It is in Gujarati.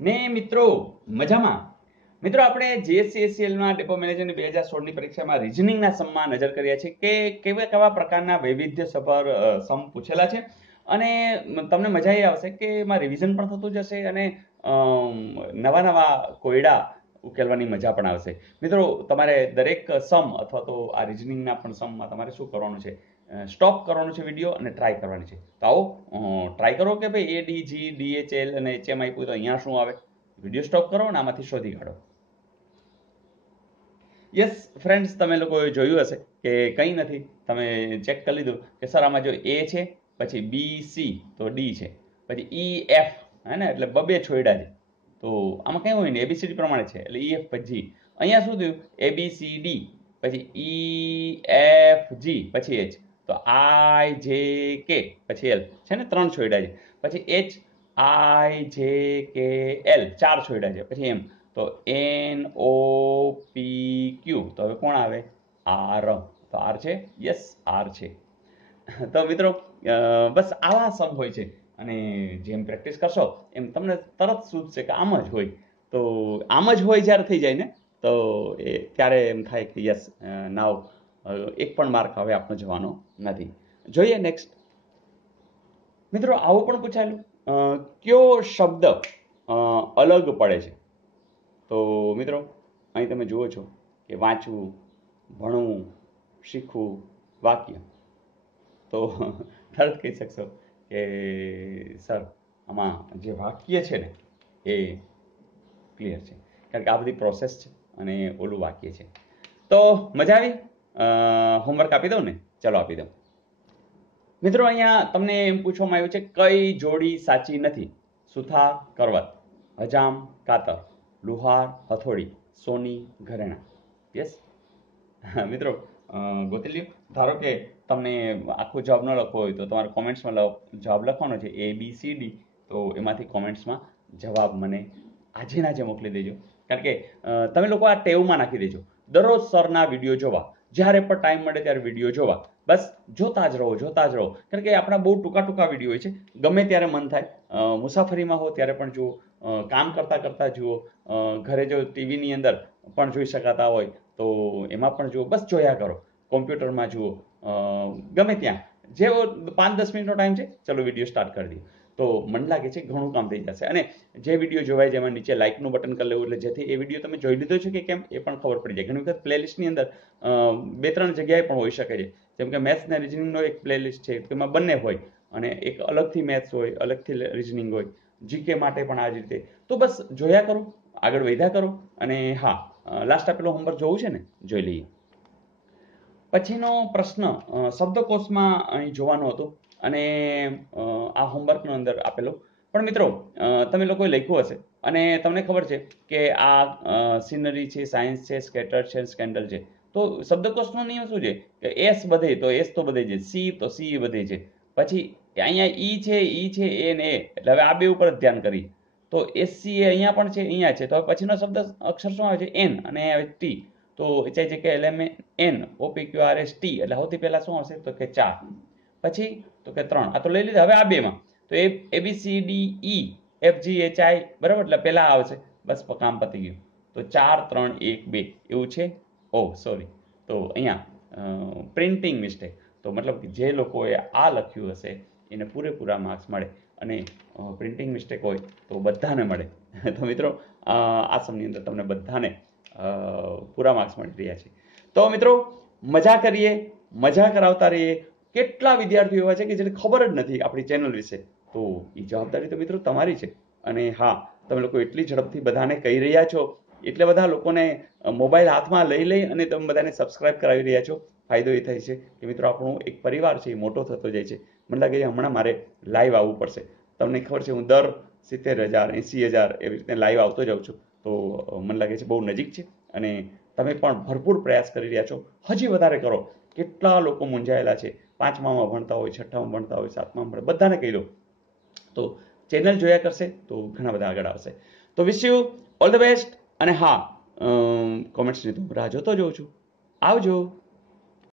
ને મિત્રો મજામાં. મિત્રો આપણે જીએસસીએસસીએલના ડેપો મેનેજરની 2016ની પરીક્ષામાં રિઝનિંગના સમમાં નજર કર્યા છે કે કેવા કેવા પ્રકારના વૈવિધ્યસભર સમ પૂછેલા છે અને તમને મજા એ આવશે કે એમાં રિવિઝન પણ થતું જશે અને નવા નવા કોયડા ઉકેલવાની મજા પણ આવશે. મિત્રો તમારે દરેક સમ અથવા તો આ રિઝનિંગના પણ સમમાં તમારે શું કરવાનું છે, સ્ટોપ કરવાનો છે વિડીયો અને ટ્રાય કરવાની છે. તો આવો ટ્રાય કરો કે ભાઈ ADG DHL અને HM આપ્યું તો અહીંયા શું આવે. વિડીયો સ્ટોપ કરો અને આમાંથી શોધી કાઢો. યસ ફ્રેન્ડ્સ, તમે લોકોએ જોયું હશે કે કંઈ નથી, તમે ચેક કરી લીધું કે સર આમાં જો A છે, પછી BC તો D છે, પછી EF હે ને, એટલે બબે છોડ્યા છે. તો આમાં કંઈ હોય ને ABCD પ્રમાણે છે એટલે EF પછી G. અહીંયા શું થયું, ABCD પછી EFG પછી H, તો IJK પછી L છે ને, 3 છોડ્યા છે. પછી HIJKL 4 છોડ્યા છે. પછી M તો NOPQ, તો હવે કોણ આવે, R. તો R છે, યસ R છે. તો મિત્રો બસ આવા સમ હોય છે અને જેમ પ્રેક્ટિસ કરશો એમ તમને તરત સૂચશે કે આમ જ હોય. તો આમ જ હોય જ્યારે થઈ જાય ને તો એ ત્યારે એમ થાય કે યસ નાવ એક પણ માર્ક હવે આપનો જવાનો નથી. જોઈએ નેક્સ્ટ. મિત્રો આવું પણ પૂછાયેલું, કયો શબ્દ અલગ પડે છે. તો મિત્રો અહીં તમે જુઓ છો કે વાંચવું, ભણવું, શીખવું, વાક્ય. તો તરત કહી શકશો કે સર આમાં જે વાક્ય છે ને એ ક્લિયર છે, કારણ કે આ બધી પ્રોસેસ છે અને ઓલું વાક્ય છે. તો મજા આવી? હોમવર્ક આપી દઉં ને? ચલો આપી દઉં. મિત્રો અહીંયા તમને એમ પૂછવામાં આવ્યું છે કઈ જોડી સાચી નથી. સુથાર કરવત, હજામ કાતર, લુહાર હથોડી, સોની ઘરેણા. યસ મિત્રો ગોતી લ્યો. ધારો કે તમને આખો જવાબ ન લખવો હોય તો તમારે કોમેન્ટ્સમાં જવાબ લખવાનો છે ABCD. તો એમાંથી કોમેન્ટ્સમાં જવાબ મને આજેના જે મોકલી દેજો, કારણ કે તમે લોકો આ ટેવમાં નાખી દેજો દરરોજ સરના વિડીયો જોવા. જ્યારે પણ ટાઈમ મળે ત્યારે વિડીયો જોવા, બસ જોતા જ રહો. કારણ કે આપણા બહુ ટૂંકા વિડીયો હોય છે. ગમે ત્યારે મન થાય, મુસાફરીમાં હો ત્યારે પણ જુઓ, કામ કરતા જુઓ, ઘરે જો ટીવીની અંદર પણ જોઈ શકાતા હોય તો એમાં પણ જુઓ. બસ જોયા કરો, કોમ્પ્યુટરમાં જુઓ, ગમે ત્યાં. જેવો 5-10 મિનિટનો ટાઈમ છે, ચલો વિડીયો સ્ટાર્ટ કરી દઈએ. તો મને લાગે છે ઘણું કામ થઈ જશે. અને જે વિડીયો જોવાય જેમાં નીચે લાઇકનું બટન કરી લેવું, એટલે જેથી એ વિડીયો તમે જોઈ લીધો છે કે કેમ એ પણ ખબર પડી જાય. ઘણી વખત પ્લેલિસ્ટની અંદર 2-3 જગ્યાએ પણ હોઈ શકે છે. જેમ કે મેથ્સ અને રિઝનિંગનો એક પ્લેલિસ્ટ છે, તેમાં બંને હોય અને એક અલગથી મેથ્સ હોય, અલગથી રિઝનિંગ હોય, જીકે માટે પણ આ જ રીતે. તો બસ જોયા કરો, આગળ વધ્યા કરો. અને હા, લાસ્ટ આપેલો હોમવર્ક જોવું છે ને, જોઈ લઈએ. પછીનો પ્રશ્ન શબ્દકોશમાં અહીં જોવાનો હતો અને આ હોમવર્કનો અંદર આપેલો. પણ મિત્રો તમે લોકોએ લખ્યું હશે અને તમને ખબર છે કે આ સિનરી છે, સાયન્સ છે, સ્કેટર છે, સ્કેન્ડલ છે. તો શબ્દકોશનો નિયમ શું છે કે એસ બધે તો એસ તો બધે છે, સી તો સી બધે છે. પછી અહીંયા ઈ છે એ ને એ, એટલે હવે આ બે ઉપર જ ધ્યાન કરીએ. તો SC એ અહીંયા પણ છે, અહીંયા છે. તો પછીનો શબ્દ અક્ષર શું આવે છે, એન, અને ટી. તો HIJKLMN OPQRST, એટલે સૌથી પહેલા શું આવશે તો કે 4, પછી તો કે 3. આ તો લઈ લીધા. હવે આ બેમાં તો ABCDEFGHI બરાબર, એટલે પહેલા આવશે. બસ કામ પતી ગયું. તો 4 3 1 2 એવું છે. સોરી, તો અહીંયા પ્રિન્ટિંગ મિસ્ટેક. તો મતલબ કે જે લોકોએ આ લખ્યું હશે એને પૂરેપૂરા માર્ક્સ મળે, અને પ્રિન્ટિંગ મિસ્ટેક હોય તો બધાને મળે. તો મિત્રો આ સમની અંદર તમને બધાને પૂરા માર્ક્સ મળી રહ્યા છે. તો મિત્રો મજા કરીએ, મજા કરાવતા રહીએ. કેટલા વિદ્યાર્થીઓ એવા છે કે જેને ખબર જ નથી આપણી ચેનલ વિશે. તો એ જવાબદારી તો મિત્રો તમારી છે. અને હા, તમે લોકો એટલી ઝડપથી બધાને કહી રહ્યા છો, એટલે બધા લોકોને મોબાઈલ હાથમાં લઈ અને તમે બધાને સબસ્ક્રાઇબ કરાવી રહ્યા છો. ફાયદો એ થાય છે કે મિત્રો આપણું એક પરિવાર છે એ મોટો થતો જાય છે. મને લાગે છે હમણાં મારે લાઈવ આવવું પડશે. તમને ખબર છે હું દર 70,000 80,000 એવી રીતે લાઈવ આવતો જાઉં છું. તો મને લાગે છે બહુ નજીક છે અને તમે પણ ભરપૂર પ્રયાસ કરી રહ્યા છો. હજી વધારે કરો. કેટલા લોકો મૂંઝાયેલા છે, 5મામાં ભણતા હોય, 6મામાં ભણતા હોય, 7મામાં ભણતા, બધાને કહી દો. તો ચેનલ જોયા કરશે તો ઘણા બધા આગળ આવશે. તો wish you all the best. અને હા, કોમેન્ટ્સની તો રાહ જોતો જોઉં છું. આવજો.